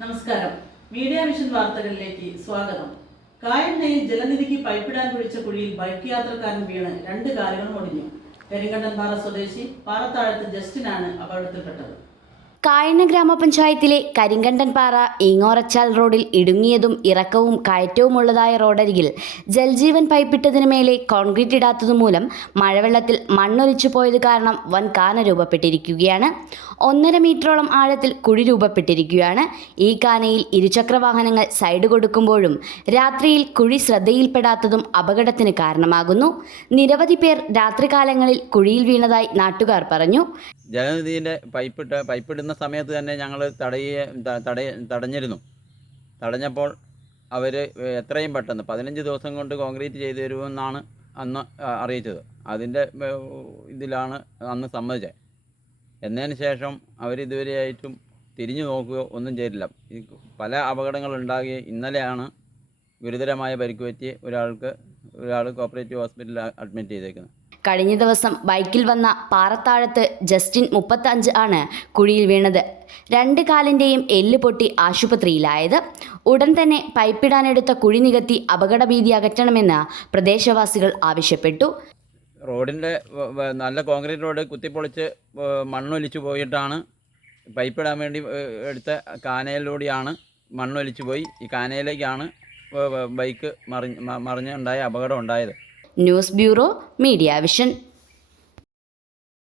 നമസ്കാരം. Media vision വാർത്തകളിലേക്ക് സ്വാഗതം. കായണ്ണയിൽ ജലനിധിക്ക് പൈപ്പിടാൻ കുഴിച്ച കുഴിയിൽ ബൈക്ക് യാത്രക്കാരൻ വീണ് 2 കാലുകളും ഒടിഞ്ഞു. കരിങ്കണ്ടൻപാറ സ്വദേശി പാറത്താഴത്ത് ജസ്റ്റിനാണ് അപകടത്തിൽപ്പെട്ടത്. കായണ്ണ ഗ്രാമപഞ്ചായത്തിലെ കരിങ്കണ്ടൻപാറ ഈങ്ങോറച്ചാൽ റോഡിൽ ഇടുങ്ങിയതും ഇറക്കവും കയറ്റവുമുള്ളതായ റോഡരികിൽ ജൽജീവൻ പൈപ്പിട്ടതിനു മേലെ കോൺക്രീറ്റ് ഇടാത്തതുമൂലം മഴവെള്ളത്തിൽ മണ്ണൊലിച്ചു പോയത് കാരണം വൻ കാന രൂപപ്പെട്ടിരിക്കുകയാണ്. 1.5 മീറ്ററോളം ആഴത്തിൽ കുഴി രൂപപ്പെട്ടിരിക്കുകയാണ്. ഈ കാനയിൽ ഇരുചക്രവാഹനങ്ങൾ സൈഡ് കൊടുക്കുമ്പോഴും രാത്രിയിൽ കുഴി ശ്രദ്ധയിൽപ്പെടാത്തതും അപകടത്തിന് കാരണമാകുന്നു. നിരവധി പേർ രാത്രികാലങ്ങളിൽ കുഴിയിൽ വീണതായി നാട്ടുകാർ പറഞ്ഞു. ജലനിധിൻ്റെ പൈപ്പിടുന്ന സമയത്ത് തന്നെ ഞങ്ങൾ തടഞ്ഞപ്പോൾ അവർ എത്രയും പെട്ടെന്ന് 15 ദിവസം കൊണ്ട് കോൺക്രീറ്റ് ചെയ്തു തരുമെന്നാണ് അന്ന് അറിയിച്ചത്. അതിൻ്റെ ഇതിലാണ് അന്ന് സമ്മതിച്ചത്. എന്നതിന് ശേഷം അവരിതുവരെയായിട്ടും തിരിഞ്ഞു നോക്കുകയോ ഒന്നും ചെയ്തില്ല. പല അപകടങ്ങളുണ്ടാകുകയും ഇന്നലെയാണ് ഗുരുതരമായ പരിക്ക് പറ്റി ഒരാൾ കോപ്പറേറ്റീവ് ഹോസ്പിറ്റലിൽ അഡ്മിറ്റ് ചെയ്തേക്കുന്നത്. കഴിഞ്ഞ ദിവസം ബൈക്കിൽ വന്ന പാറത്താഴത്ത് ജസ്റ്റിൻ 35 ആണ് കുഴിയിൽ വീണത്. 2 കാലിൻ്റെയും എല്ല് പൊട്ടി ആശുപത്രിയിലായത്. ഉടൻ തന്നെ പൈപ്പിടാനെടുത്ത കുഴി നികത്തി അപകടഭീതി അകറ്റണമെന്ന് പ്രദേശവാസികൾ ആവശ്യപ്പെട്ടു. റോഡിൻ്റെ നല്ല കോൺക്രീറ്റ് റോഡ് കുത്തിപ്പൊളിച്ച് മണ്ണൊലിച്ചു പോയിട്ടാണ് പൈപ്പിടാൻ വേണ്ടി എടുത്ത കാനയിലൂടെയാണ് മണ്ണൊലിച്ചു പോയി. ഈ കാനയിലേക്കാണ് ബൈക്ക് മറിഞ്ഞുണ്ടായ അപകടം ഉണ്ടായത്. News bureau, media vision.